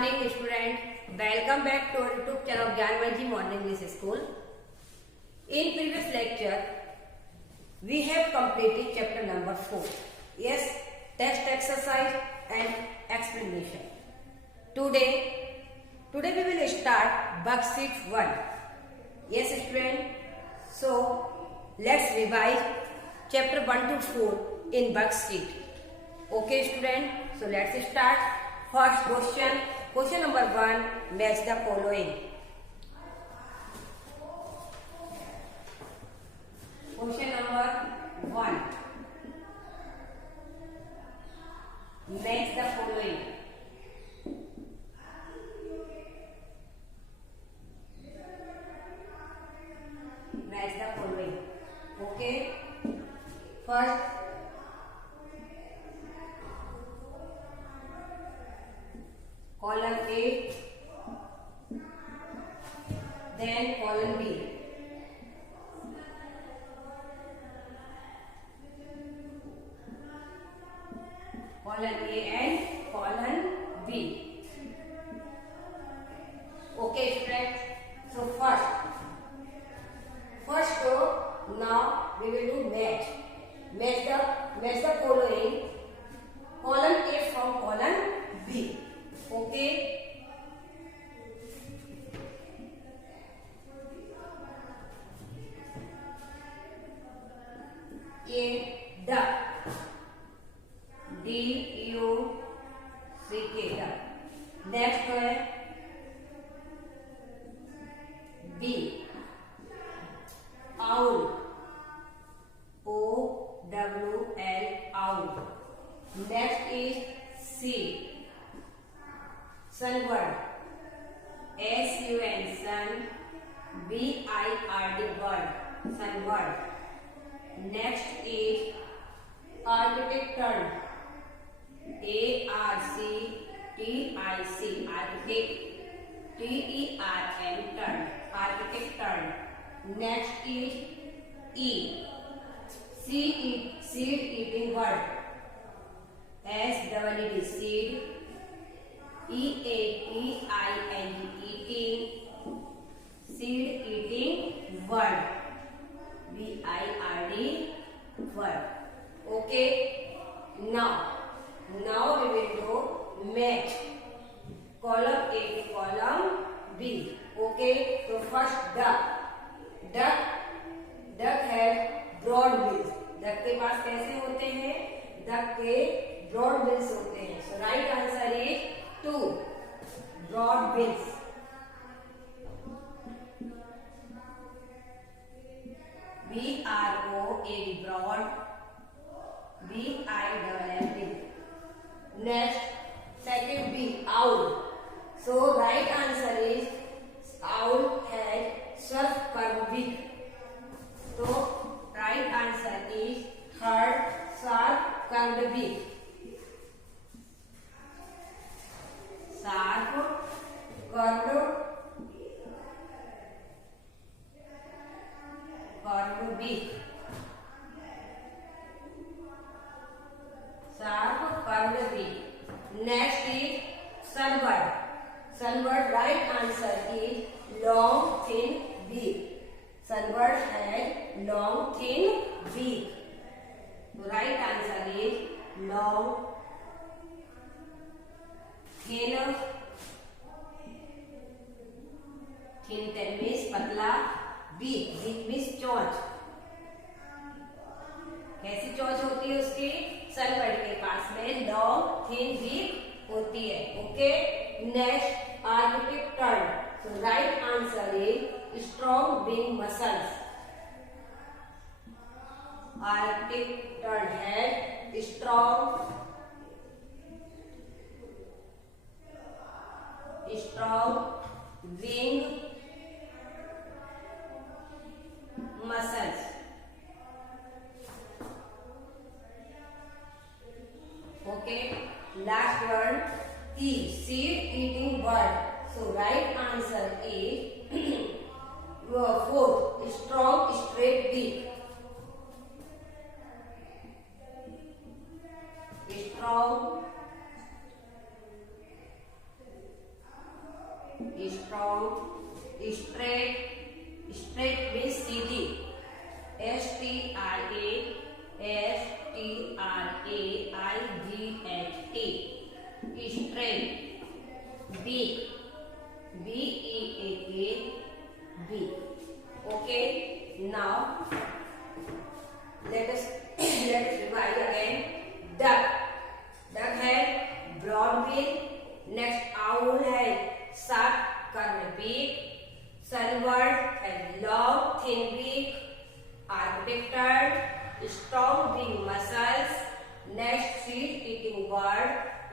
morning, student. Welcome back to our YouTube channel Gyanvanji Morning English School. In previous lecture, we have completed chapter number 4. Yes, text exercise and explanation. Today we will start worksheet 1. Yes, student. So let's revise chapter 1 to 4 in worksheet. Okay, student. So let's start. First question number 1, match the following. Question number 1, match the following. Match the following. Okay. First, column A, then column B. Column A and column B. Okay, students. So first row. Now we will do match. Match the following. Column A from column B. Okay. A, duck. D-U-C-K, duck. Next one, B, owl. O-W-L, owl. Next is C, sunbird. S-U-N, sun. B-I-R-D, bird. Sunbird. Next is architect turn. A-R-C-T-I-C, architect. T-E-R-N, turn. Architect turn. Next is E, seed eating bird. S-E-E-D, seed. E-A-T-I-N-G, eating. Seed eating bird. B-I-R-D, bird. Okay. Now we will do match column A to column B. Okay. So first, duck has broad wings. duck के पास कैसे होते हैं? duck के broad wings होते हैं. So right answer is 2, broad wings. B-R-O-A-D, broad. B-I-L-L-D. Next, second B, owl. So right answer is owl has sharp curved beak. So right answer is third, sharp curved beak. Sharp curved beak. Sharp curved beak. Next is sunbird. Sunbird, right answer is long thin beak. Sunbird has long thin beak. So right answer is long thin means पतला, beak means चोंच. कैसी चोंच होती है उसकी? Sunbird के पास में long thin beak होती है. Okay. Next, Arctic tern. So right answer is strong wing muscles. Arctic tern has strong wing muscles. Okay. Last one, E, seed eating bird. So right answer is 4, strong straight beak. Strong strong, straight, straight means Sidhi, straight, straight, big, beak, big. Okay, now let us revise again. Duck, duck है broad bill. Next owl है sharp curved beak. Sunbird है long thin beak, are protected, strong wing muscles. Next seed eating bird,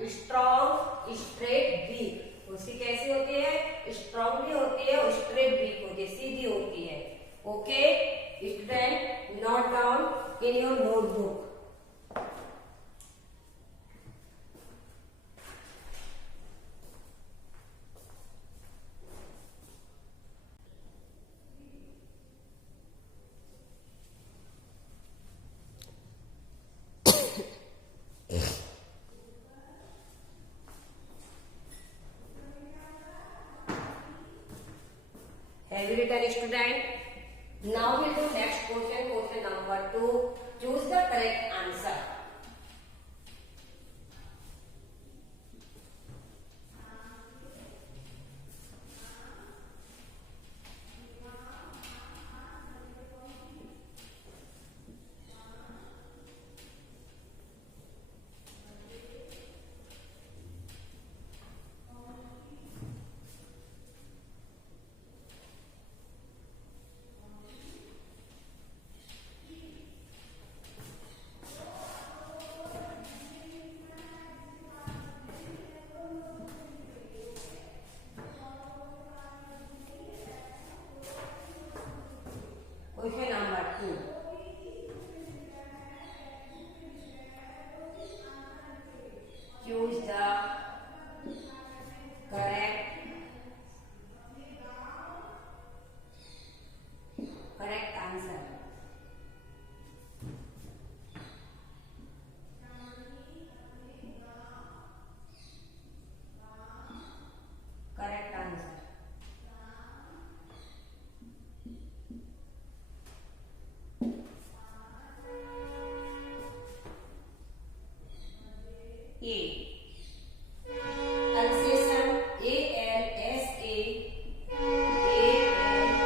strong straight beak. उसकी कैसी होती है? Strong भी होती है और स्ट्रेट बीक होती है, सीधी होती है. Okay student, note down in your notebook. Have you written, student? Now we'll do next question, question number 2. Choose the correct answer. Question number 2. Choose the correct answer. Correct answer. A. Alsatian, A-L-S-A, A-L-S-A,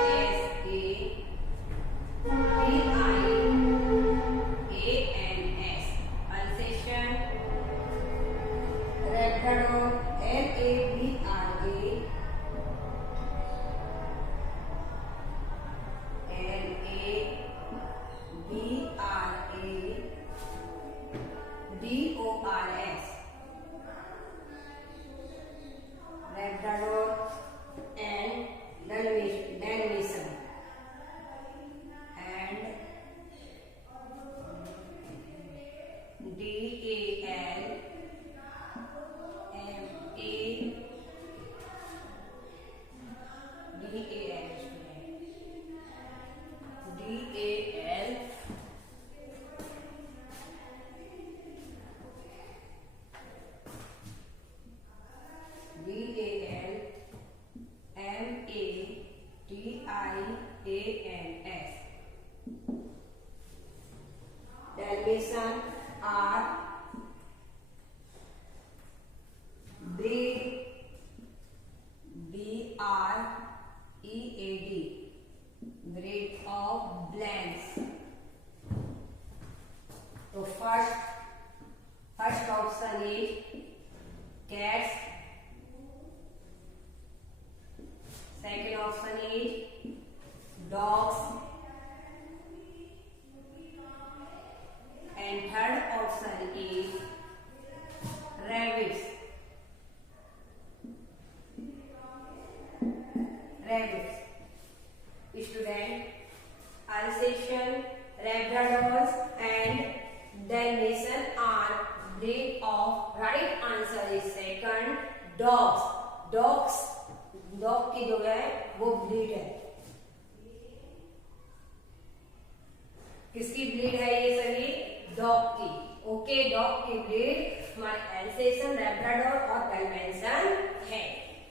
B-I-A-N-S. Alsatian. Labrador, L-A-B-R-A, L-A-B-R-A-D-O-R-S. Labrador and Dalmatian, and D-A-L-M-A-T-I-A-N-S. Dalmatian are breed, B-R-E-A-D, breed of blends. So first option is cats. Second option is dogs. And third option is rabbits. Student, Alsatian, Labradors and Dalmatian are breed of. Right answer is second, dogs. Dog की जो है वो breed है. किसकी breed है ये सभी? Dog की. ओके, डॉग की ब्रीड हमारे एल्सेशियन, लैब्राडोर और डैल्मेटियन है.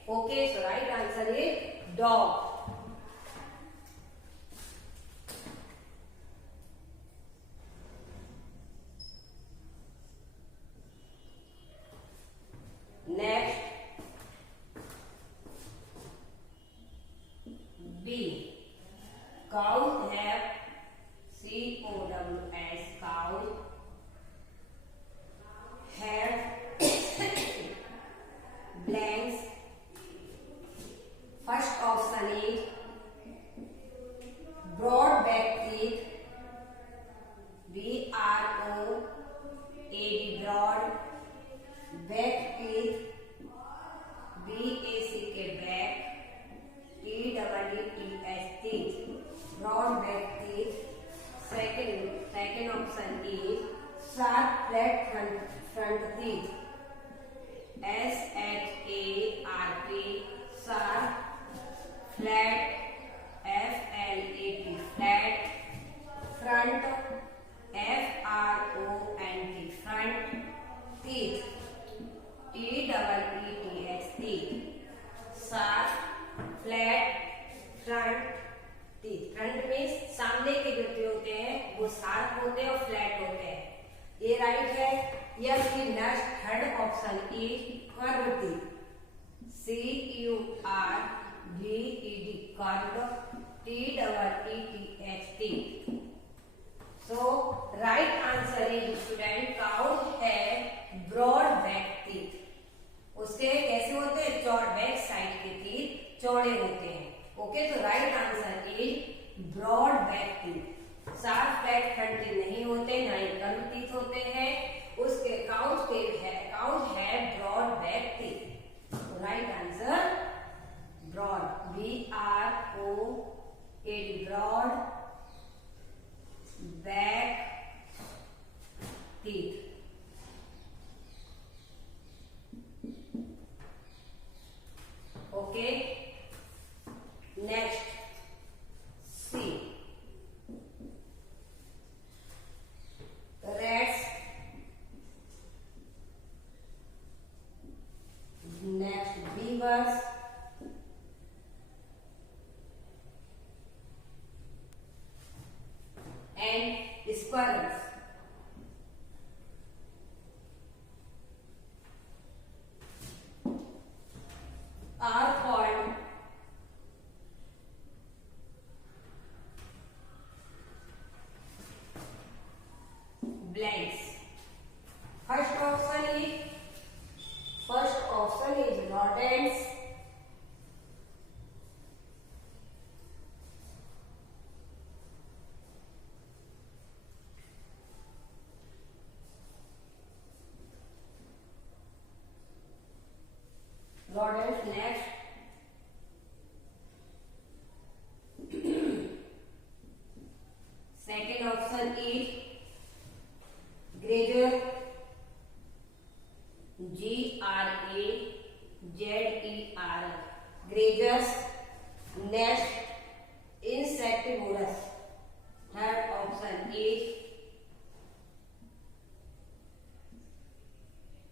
Okay, so right answer is dog. Next, B. Cows have COWS, cows have blanks. First option is broad back teeth, BROAD, broad, back teeth, BACK, back, TEETS, teeth, broad back teeth. Second option is sharp flat front teeth, SHARP, sharp, flat, FLAT, flat, front, FRONT, front, teeth, TEETS, teeth, sharp, flat, front teeth. Front में सामने के जो होते हैं वो sharp होते हैं और फ्लैट होते हैं. ये राइट है. Yes, next third option is curve teeth, CURVED, curve, TEETS, teeth. So right answer is student cows have broad back teeth. उसके कैसे होते हैं? चौड़, बैक साइड के टीथ चौड़े होते हैं. ओके, तो right answer is broad back teeth. Sharp flat front teeth नहीं होते, ना ही कर्व टीथ होते हैं. उसके काउज है broad back teeth. Right answer broad, BROAD, broad back teeth. Okay, next C. Rats. Next, beavers. And squirrels. Are called blanks. First option is rodents. Rodents. Next, second option is grazer, GRAZER, grazers. Next, insectivorous. Third option is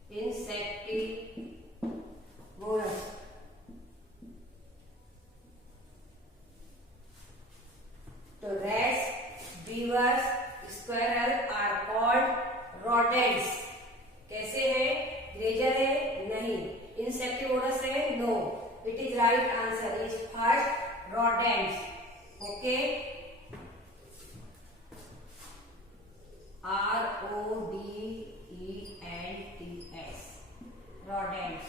insectivorous. So rats, beavers, squirrel are called rodents. कैसे है? Grazer है? नहीं. Insectivorous है? No. It is right answer is first, rodents. Okay, RODENTS, rodents.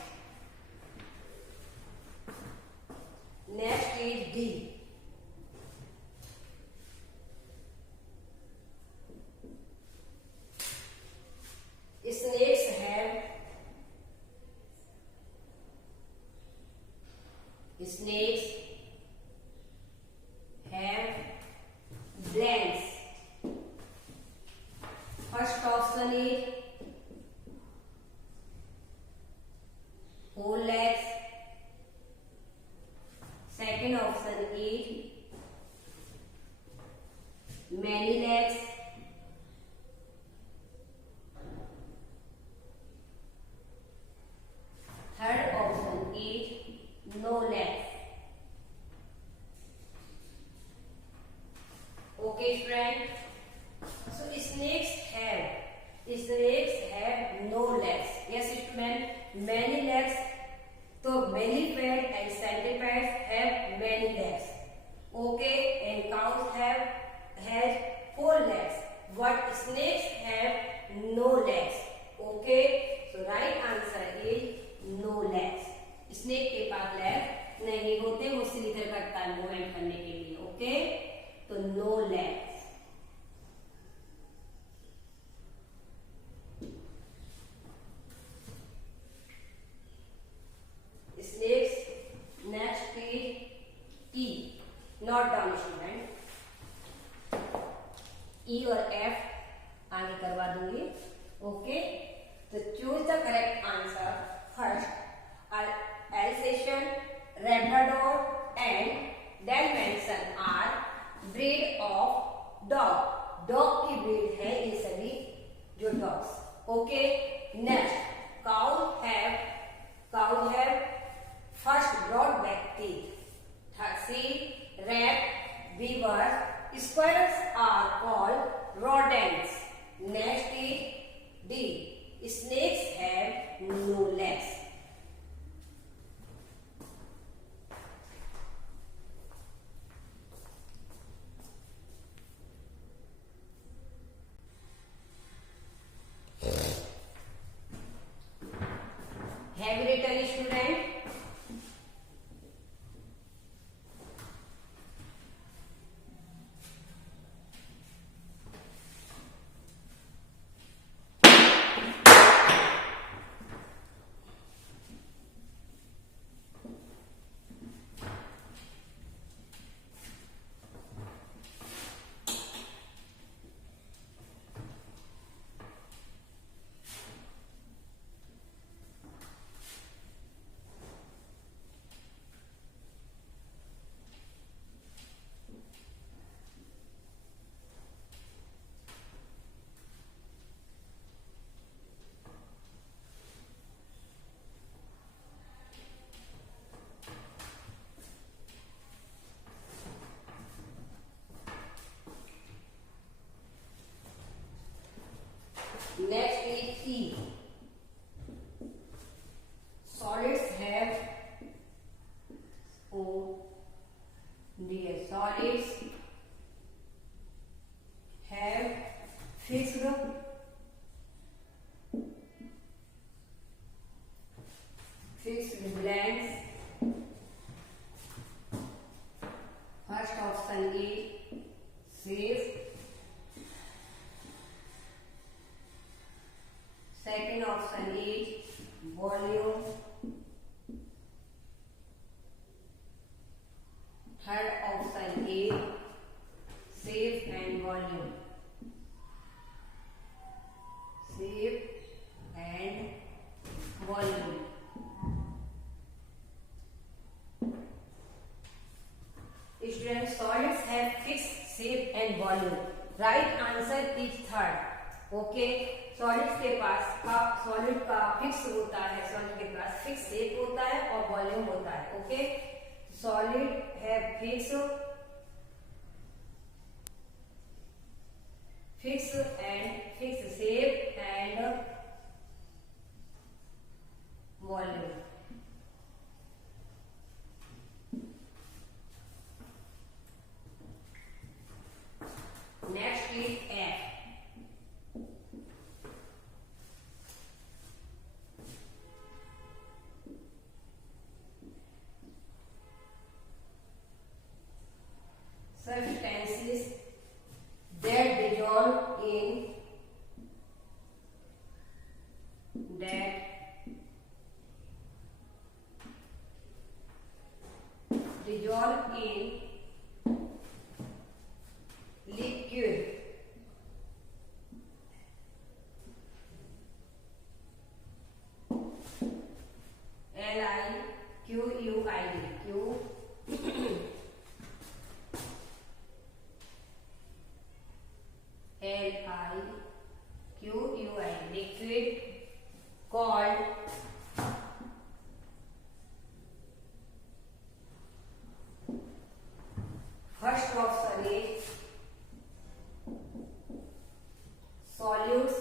Next is D. Snakes have blanks. First option is whole legs. Second option is many legs. Third option is तो right answer is no legs. Snake के पास leg नहीं होते, वो slither करता है movement करने के लिए। ओके, तो no legs. Snakes next is E, note down student. E और एफ आगे करवा दूंगी। ओके, तो choose the correct answer first. Alsatian, Labrador and Dalmatian are breed of dog. Dog की breed है ये सभी जो dogs. Okay, next cows have first broad back teeth. Sheep, rat, beavers, squirrels are called rodents. Next is D. Snakes have no legs. Have you written, student? Next is E. Solids have solids have fixed blanks. First option is safe. Second option is volume. Third option is shape and volume. Shape and volume. Students, solids have fixed shape and volume. Right answer is third. Okay. Solid के पास solid का fix होता है, solid के पास fix shape होता है और volume होता है। ओके, सॉलिड है fix shape and volume. Next is F. Substances that dissolve in liquid. Liquid called first option is solutes.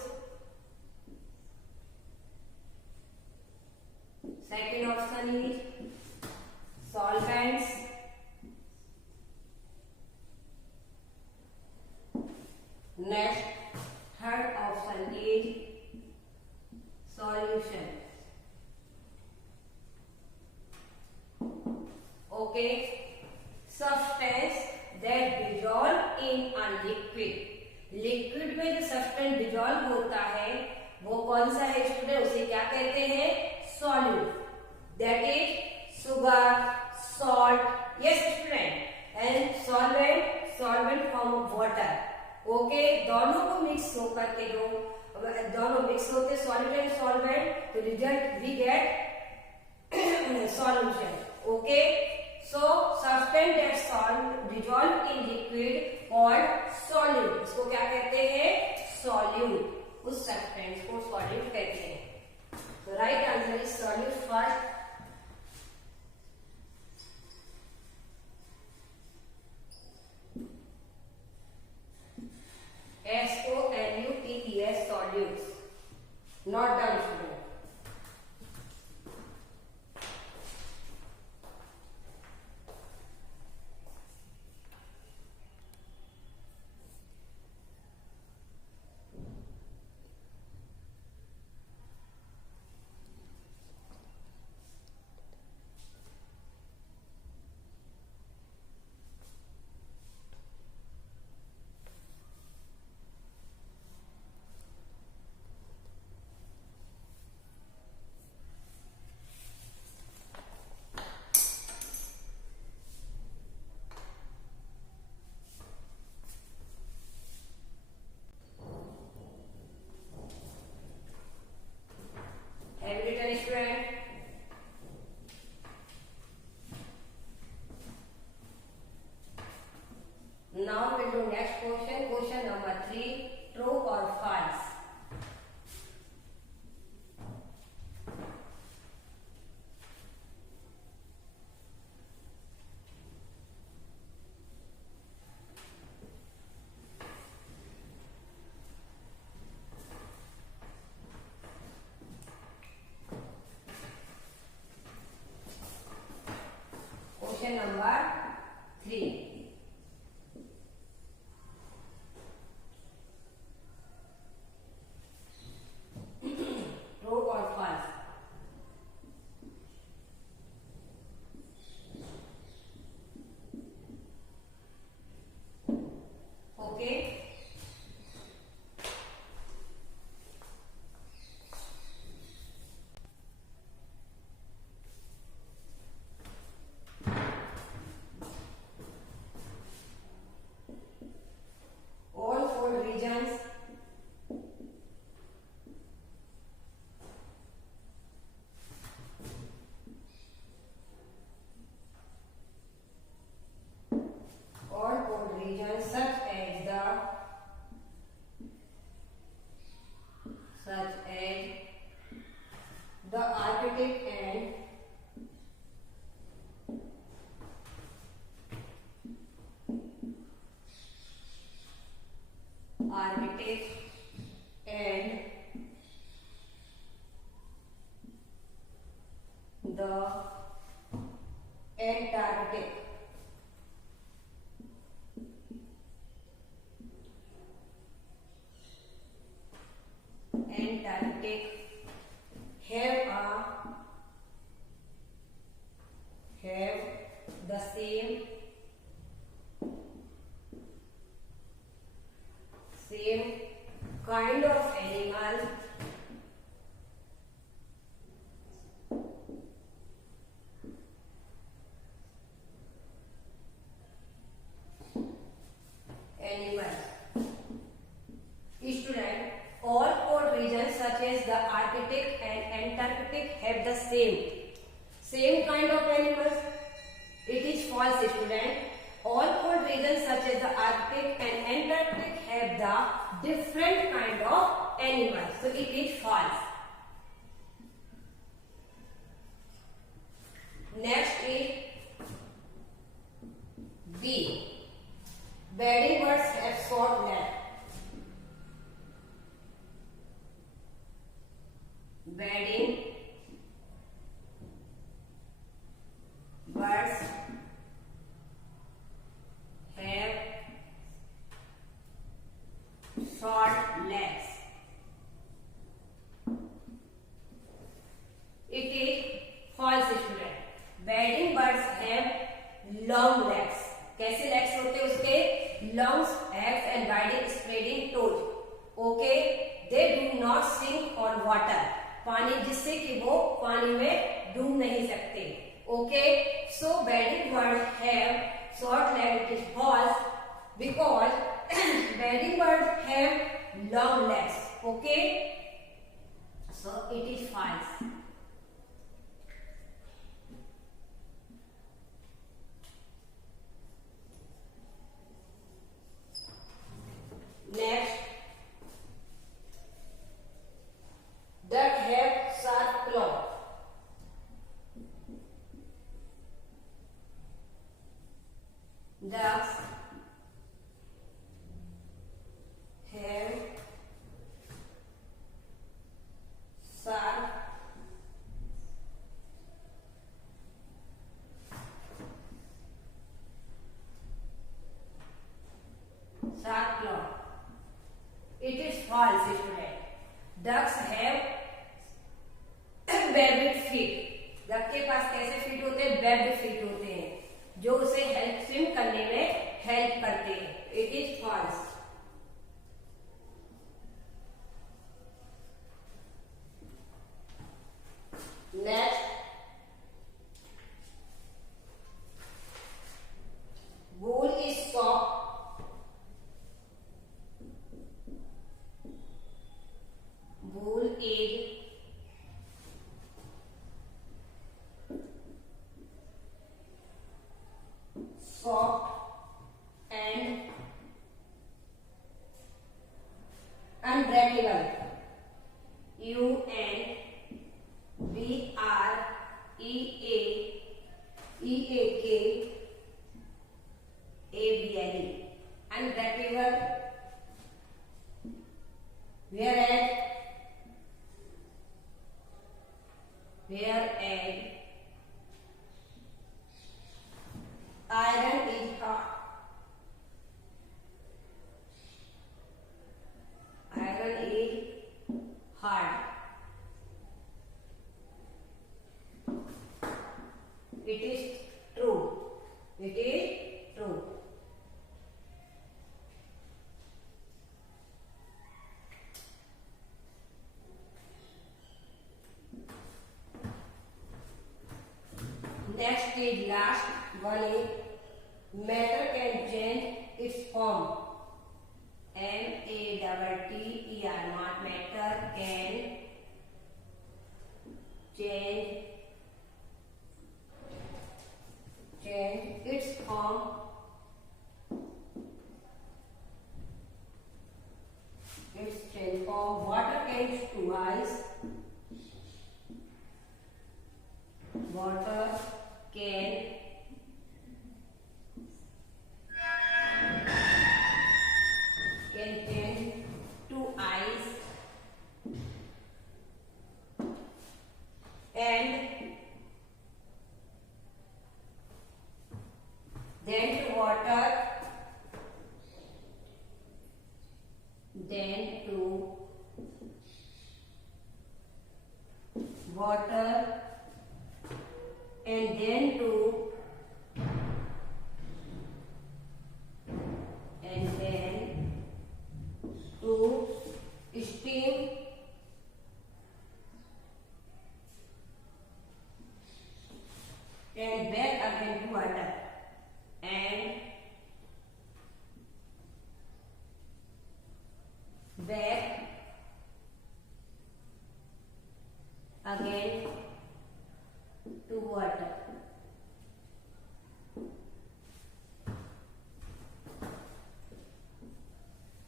Second option is solvents. Next, third option is solute. solution. Okay, substance that dissolve in a liquid. Liquid में जो substance dissolve होता है वो कौन सा है student? उसे क्या कहते हैं? Solute. That is sugar, salt. Yes student. And solvent, solvent form of water. Okay, दोनों को मिक्स होकर के जो दोनों मिक्स होते सॉलिड एंड सॉल्वेंट, तो result we get solution. Okay, so substance that dissolve in liquid called solute. इसको क्या कहते हैं? solute. उस substance को solute कहते हैं. So right answer is solute first. SOLUTES solutes. Not done student. Now we will do next question. Question number 3. True or false? Question number 3. True or false? Okay. All four regions such as the Arctic and the Antarctic. Antarctic have the same kind of animal Student, all cold regions such as the Arctic and Antarctic have the same kind of animals. It is false, student. All cold regions such as the Arctic and Antarctic have the different kind of animals. So it is false. Next is B. Bedding birds have short legs. Bedding birds have short legs. जिससे कि वो पानी में डूब नहीं सकते। Okay, so wading bird have short leg, it is false because wading bird have long legs. Okay, so it is false. Next, duck have sharp claw. Ducks have sharp claw. It is false, student. Ducks have webbed feet. Duck के पास कैसे feet होते हैं? Webbed feet होते हैं, जो उसे help swim करने में हेल्प करते हैं। It is false. Next, wool is soft. Wool is soft and unbreakable. unbreakable. Unbreakable. Whereas iron is hard. Iron is hard. It is true. It is true. Next is last one is matter can change its form. M-A-T-T-E-R. Matter can change its form. Its change form. Water can to ice. Water can change to ice and then to water, then to water, and then to steam, and back again to water, and back again to water.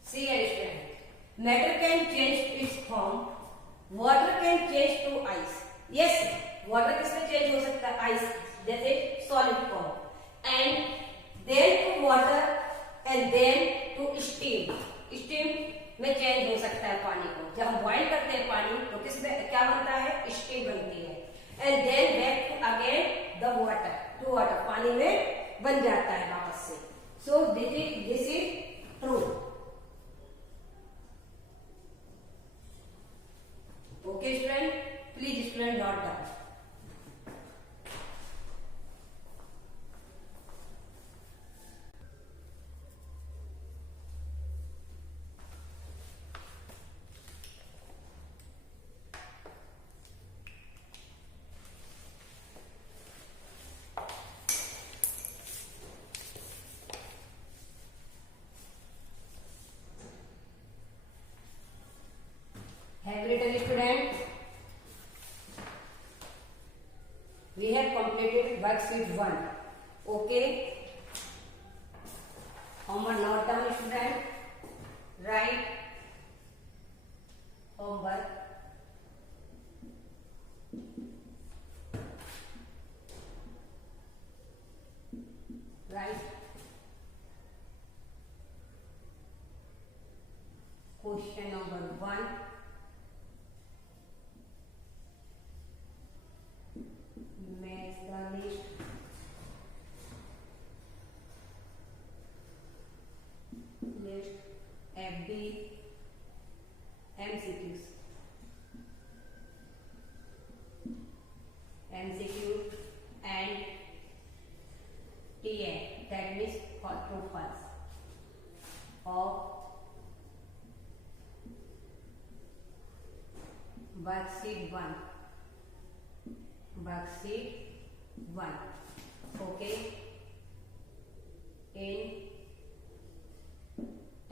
See, understand? Matter can change its form. Water can change to ice. Yes, water किसमें change हो सकता है? Ice, जैसे solid form. And then to water, and then to steam. Steam में change हो सकता है पानी को। जब हम boil करते हैं पानी तो किसमें क्या बनता है? Steam बनती है। And then back to again the water, to water, पानी में बन जाता है वापस से। So this is true. Okay, student, please student note down. We have completed worksheet 1. Okay. Homework note down, student. Write homework. Write question number 1. Match the list. FD MCQs. MCQ and TN, that means hot profiles of worksheet 1. Worksheet 1. Okay. In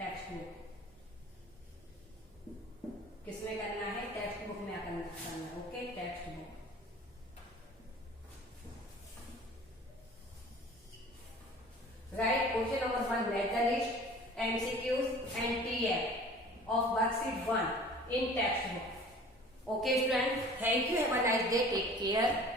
text book किसमें करना है? Text book में करना है. Okay, text book. Right question number 1. Make the list, MCQs and TF of worksheet 1 in textbook. Okay, students. Thank you. Have a nice day. Take care.